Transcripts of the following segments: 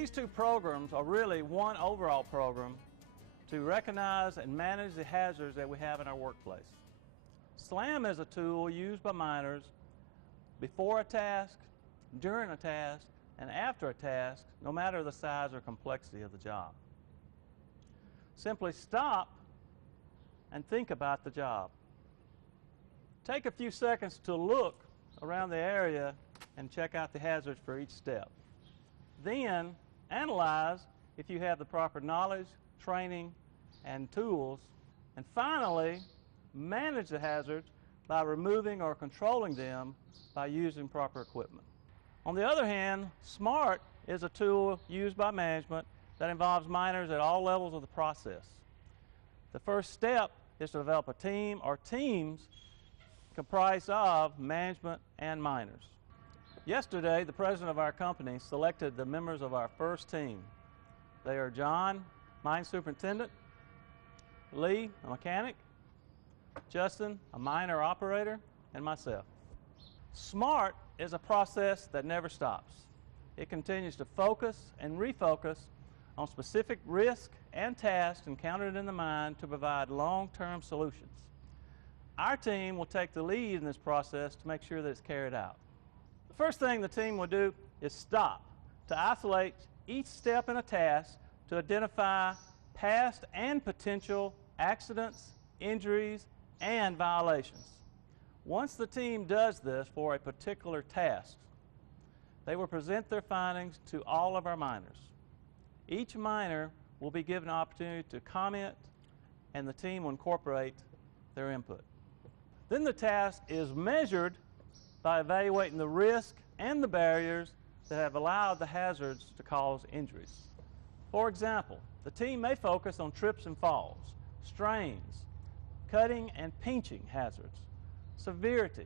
These two programs are really one overall program to recognize and manage the hazards that we have in our workplace. SLAM is a tool used by miners before a task, during a task, and after a task, no matter the size or complexity of the job. Simply stop and think about the job. Take a few seconds to look around the area and check out the hazards for each step. Then analyze if you have the proper knowledge, training, and tools. And finally, manage the hazards by removing or controlling them by using proper equipment. On the other hand, SMART is a tool used by management that involves miners at all levels of the process. The first step is to develop a team or teams comprised of management and miners. Yesterday, the president of our company selected the members of our first team. They are John, mine superintendent, Lee, a mechanic, Justin, a miner operator, and myself. SMART is a process that never stops. It continues to focus and refocus on specific risks and tasks encountered in the mine to provide long-term solutions. Our team will take the lead in this process to make sure that it's carried out. The first thing the team will do is stop to isolate each step in a task to identify past and potential accidents, injuries, and violations. Once the team does this for a particular task, they will present their findings to all of our miners. Each miner will be given an opportunity to comment, and the team will incorporate their input. Then the task is measured by evaluating the risk and the barriers that have allowed the hazards to cause injuries. For example, the team may focus on trips and falls, strains, cutting and pinching hazards, severity,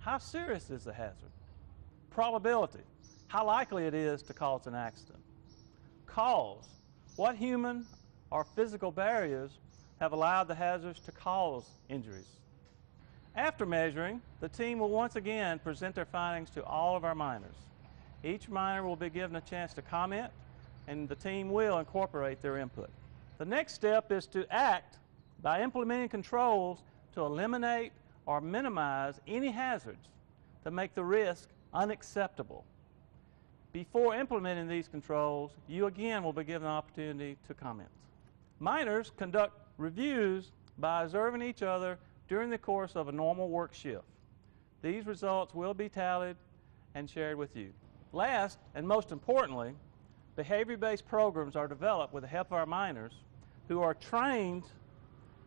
how serious is the hazard, probability, how likely it is to cause an accident, cause, what human or physical barriers have allowed the hazards to cause injuries. After measuring, the team will once again present their findings to all of our miners. Each miner will be given a chance to comment, and the team will incorporate their input. The next step is to act by implementing controls to eliminate or minimize any hazards that make the risk unacceptable. Before implementing these controls, you again will be given an opportunity to comment. Miners conduct reviews by observing each other during the course of a normal work shift. These results will be tallied and shared with you. Last, and most importantly, behavior-based programs are developed with the help of our miners who are trained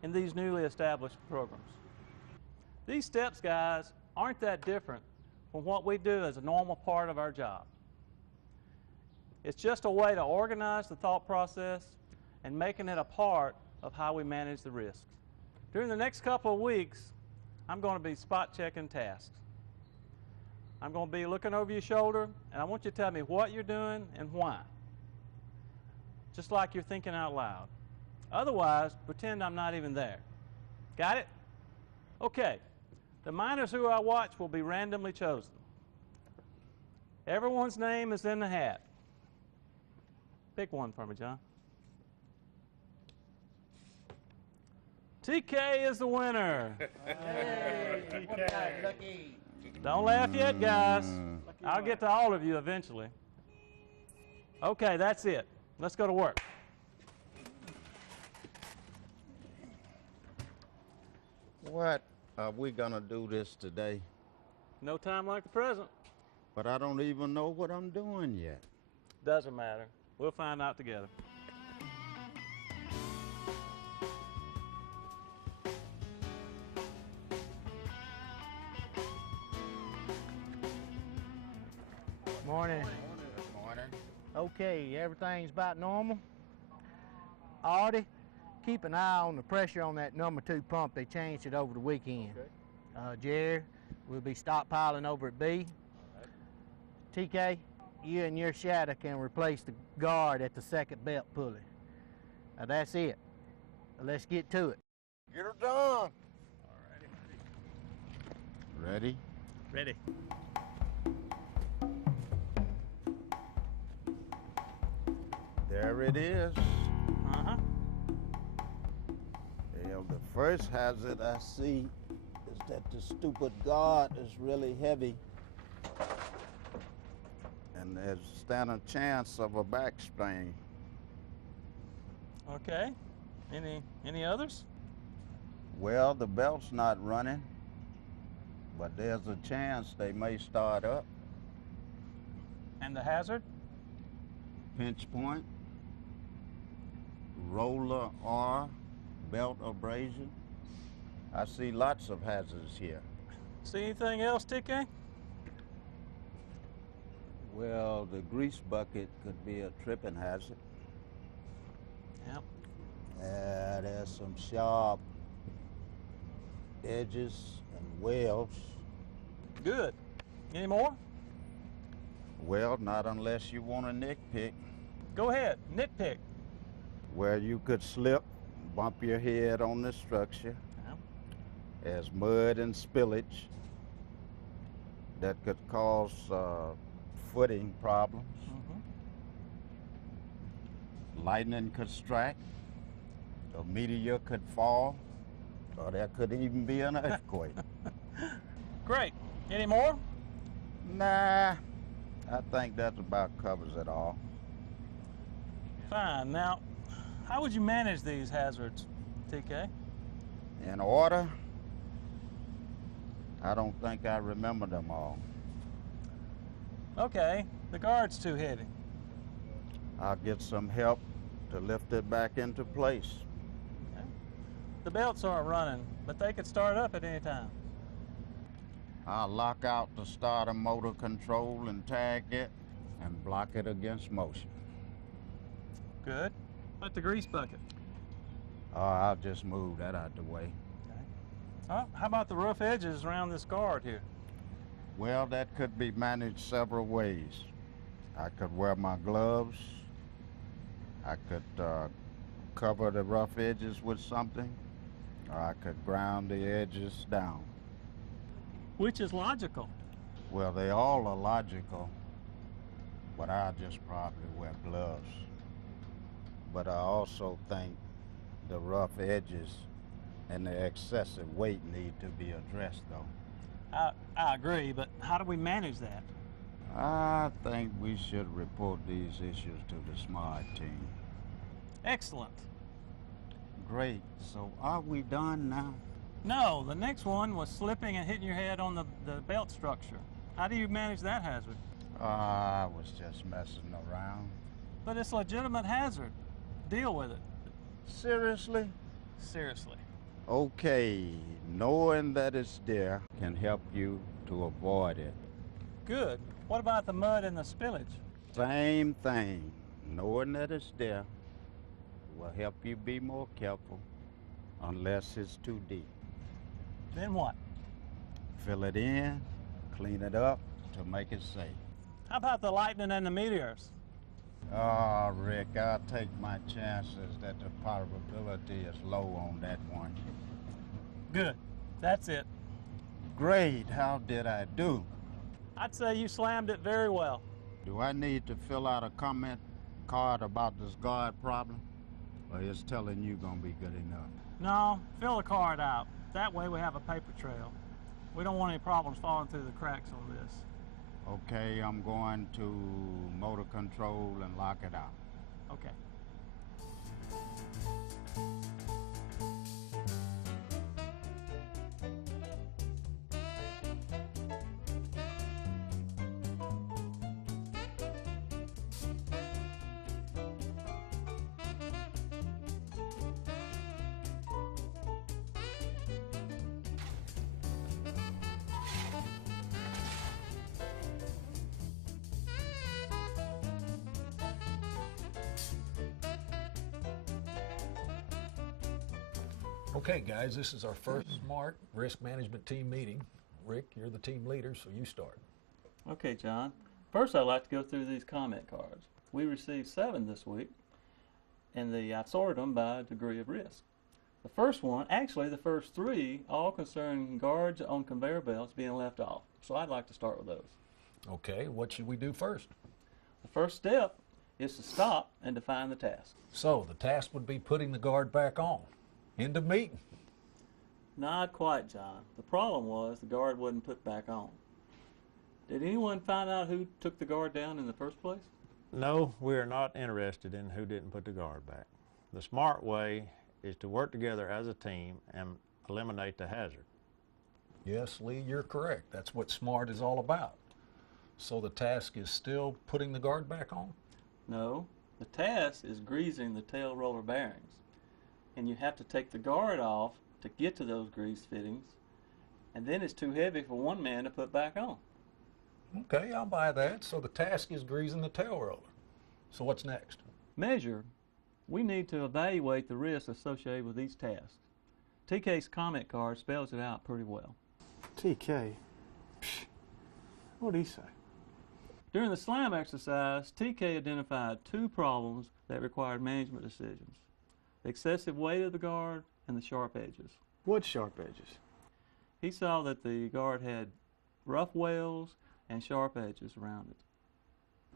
in these newly established programs. These steps, guys, aren't that different from what we do as a normal part of our job. It's just a way to organize the thought process and making it a part of how we manage the risks. During the next couple of weeks, I'm going to be spot checking tasks. I'm going to be looking over your shoulder, and I want you to tell me what you're doing and why. Just like you're thinking out loud. Otherwise, pretend I'm not even there. Got it? Okay. The miners who I watch will be randomly chosen. Everyone's name is in the hat. Pick one for me, John. TK is the winner. Hey, TK. Lucky. Don't laugh yet, guys. I'll get to all of you eventually. Okay, that's it. Let's go to work. What are we gonna do this today? No time like the present. But I don't even know what I'm doing yet. Doesn't matter. We'll find out together. Morning. Morning. Okay, everything's about normal. Artie, keep an eye on the pressure on that number 2 pump. They changed it over the weekend. Okay. Jerry, we'll be stockpiling over at B. Right. TK, you and your shadow can replace the guard at the second belt pulley. Now that's it. Now let's get to it. Get her done. All righty. Ready? Ready. There it is. Uh-huh. Well, the first hazard I see is that the stupid guard is really heavy. And there's standing chance of a back strain. Okay. Any others? Well, the belt's not running, but there's a chance they may start up. And the hazard? Pinch point, roller R, belt abrasion. I see lots of hazards here. See anything else, TK? Well, the grease bucket could be a tripping hazard. Yep. There's some sharp edges and wells. Good. Any more? Well, not unless you want to nitpick. Go ahead. Nitpick. Where you could slip, bump your head on the structure. Yep. There's mud and spillage that could cause footing problems. Mm-hmm. Lightning could strike, a meteor could fall, or there could even be an earthquake. Great. Any more? Nah, I think that about covers it all. Fine. Now, how would you manage these hazards, TK? In order, I don't think I remember them all. Okay. The guard's too heavy. I'll get some help to lift it back into place. Okay. The belts aren't running, but they could start up at any time. I'll lock out the starter motor control and tag it and block it against motion. Good. What about the grease bucket? I'll just move that out the way. Okay. How about the rough edges around this guard here? Well, that could be managed several ways. I could wear my gloves. I could cover the rough edges with something, or I could ground the edges down. Which is logical. Well, they all are logical, but I'll just probably wear gloves. But I also think the rough edges and the excessive weight need to be addressed, though. I agree, but how do we manage that? I think we should report these issues to the SMART team. Excellent. Great. So are we done now? No, the next one was slipping and hitting your head on the belt structure. How do you manage that hazard? I was just messing around. But it's a legitimate hazard. Deal with it. Seriously? Seriously. Okay, knowing that it's there can help you to avoid it. Good. What about the mud and the spillage? Same thing. Knowing that it's there will help you be more careful unless it's too deep. Then what? Fill it in, clean it up to make it safe. How about the lightning and the meteors? Oh, Rick, I'll take my chances that the probability is low on that one. Good. That's it. Great. How did I do? I'd say you slammed it very well. Do I need to fill out a comment card about this guard problem? Or is telling you gonna be good enough? No, fill the card out. That way we have a paper trail. We don't want any problems falling through the cracks on this. Okay, I'm going to motor control and lock it out. Okay. Okay, guys, this is our first SMART risk management team meeting. Rick, you're the team leader, so you start. Okay, John. First, I'd like to go through these comment cards. We received 7 this week, and I sorted them by degree of risk. The first one, actually the first 3, all concern guards on conveyor belts being left off. So I'd like to start with those. Okay, what should we do first? The first step is to stop and define the task. So the task would be putting the guard back on. End of meeting. Not quite, John. The problem was the guard wasn't put back on. Did anyone find out who took the guard down in the first place? No, we are not interested in who didn't put the guard back. The smart way is to work together as a team and eliminate the hazard. Yes, Lee, you're correct. That's what SMART is all about. So the task is still putting the guard back on? No, the task is greasing the tail roller bearings. And you have to take the guard off to get to those grease fittings, and then it's too heavy for one man to put back on. Okay, I'll buy that. So the task is greasing the tail roller. So what's next? Measure. We need to evaluate the risks associated with each task. TK's comment card spells it out pretty well. TK? Psh, what'd he say? During the SLAM exercise, TK identified 2 problems that required management decisions: the excessive weight of the guard and the sharp edges. What sharp edges? He saw that the guard had rough wells and sharp edges around it.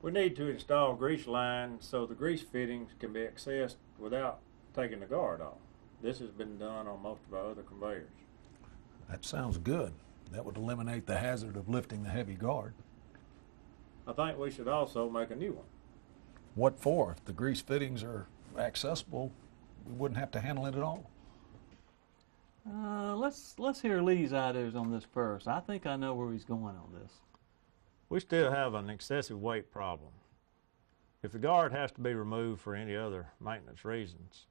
We need to install grease lines so the grease fittings can be accessed without taking the guard off. This has been done on most of our other conveyors. That sounds good. That would eliminate the hazard of lifting the heavy guard. I think we should also make a new one. What for? If the grease fittings are accessible, we wouldn't have to handle it at all. Let's hear Lee's ideas on this first. I think I know where he's going on this. We still have an excessive weight problem. If the guard has to be removed for any other maintenance reasons,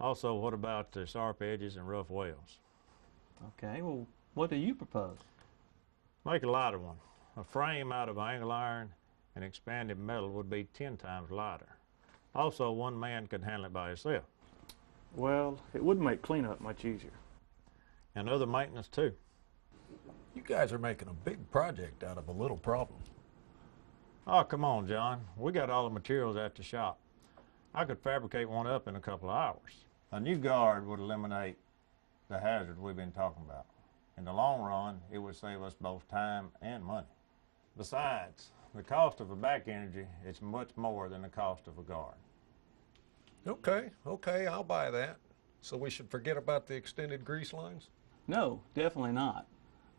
also what about the sharp edges and rough wells? Okay, well, what do you propose? Make a lighter one. A frame out of angle iron and expanded metal would be 10 times lighter. Also, one man could handle it by himself. Well, it would make cleanup much easier. And other maintenance too. You guys are making a big project out of a little problem. Oh, come on, John. We got all the materials at the shop. I could fabricate one up in a couple of hours. A new guard would eliminate the hazard we've been talking about. In the long run, it would save us both time and money. Besides, the cost of a back energy is much more than the cost of a guard. Okay, I'll buy that. So we should forget about the extended grease lines? No, definitely not.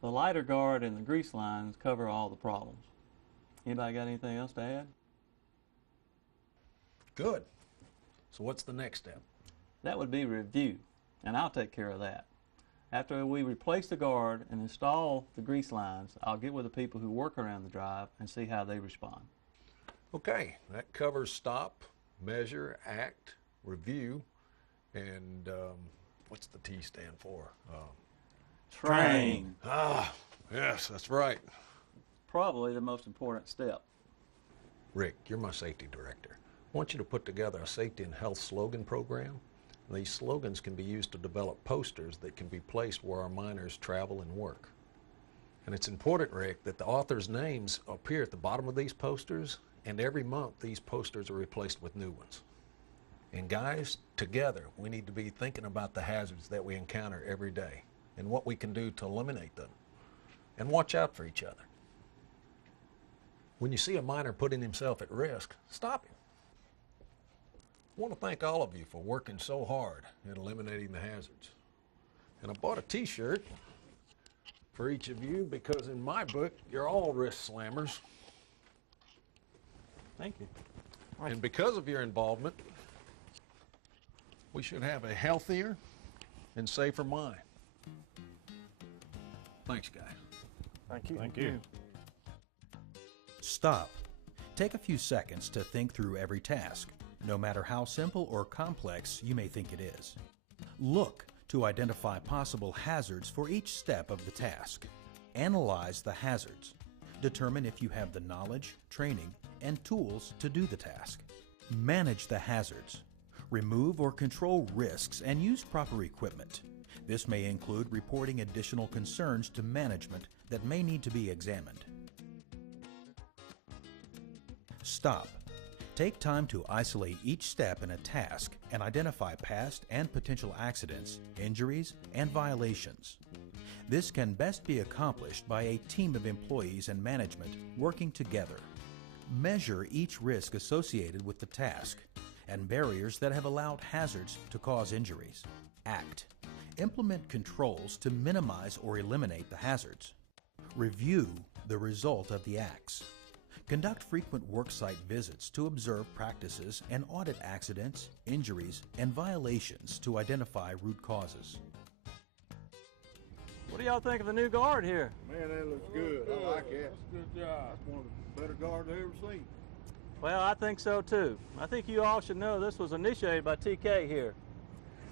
The lighter guard and the grease lines cover all the problems. Anybody got anything else to add? Good. So what's the next step? That would be review, and I'll take care of that. After we replace the guard and install the grease lines, I'll get with the people who work around the drive and see how they respond. Okay, that covers stop, measure, act, review, and what's the T stand for? Train. Yes, that's right. Probably the most important step. Rick, you're my safety director. I want you to put together a safety and health slogan program. These slogans can be used to develop posters that can be placed where our miners travel and work. And it's important, Rick, that the authors' names appear at the bottom of these posters, and every month these posters are replaced with new ones. And guys, together we need to be thinking about the hazards that we encounter every day and what we can do to eliminate them. And watch out for each other. When you see a miner putting himself at risk, stop him. I want to thank all of you for working so hard at eliminating the hazards. And I bought a t-shirt for each of you because in my book, you're all risk slammers. Thank you. And because of your involvement, we should have a healthier and safer mine. Thanks, guys. Thank you. Thank you. Stop. Take a few seconds to think through every task, no matter how simple or complex you may think it is. Look to identify possible hazards for each step of the task. Analyze the hazards. Determine if you have the knowledge, training, and tools to do the task. Manage the hazards. Remove or control risks and use proper equipment. This may include reporting additional concerns to management that may need to be examined. Stop. Take time to isolate each step in a task and identify past and potential accidents, injuries, and violations. This can best be accomplished by a team of employees and management working together. Measure each risk associated with the task and barriers that have allowed hazards to cause injuries. Act. Implement controls to minimize or eliminate the hazards. Review the result of the acts. Conduct frequent worksite visits to observe practices and audit accidents, injuries, and violations to identify root causes. What do y'all think of the new guard here? Man, that looks good. I like it. That's a good job. That's one of the better guards I've ever seen. Well, I think so too. I think you all should know this was initiated by TK here.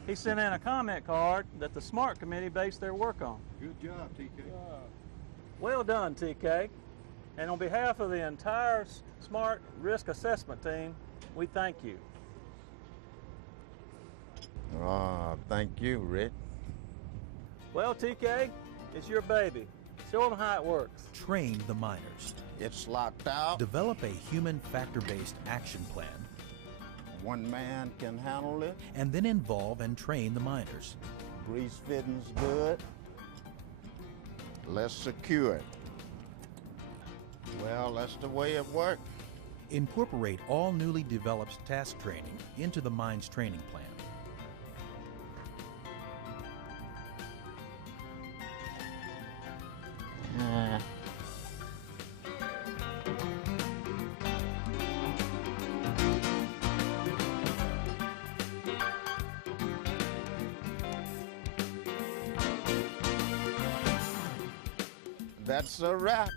He sent in a comment card that the SMART committee based their work on. Good job, TK. Well done, TK. And on behalf of the entire SMART risk assessment team, we thank you. Thank you, Rick. Well, TK, it's your baby. Show them how it works. Train the miners. It's locked out. Develop a human factor-based action plan. One man can handle it. And then involve and train the miners. Grease fitting's good. Let's secure it. Well, that's the way it works. Incorporate all newly developed task training into the mines training plan. That's a wrap.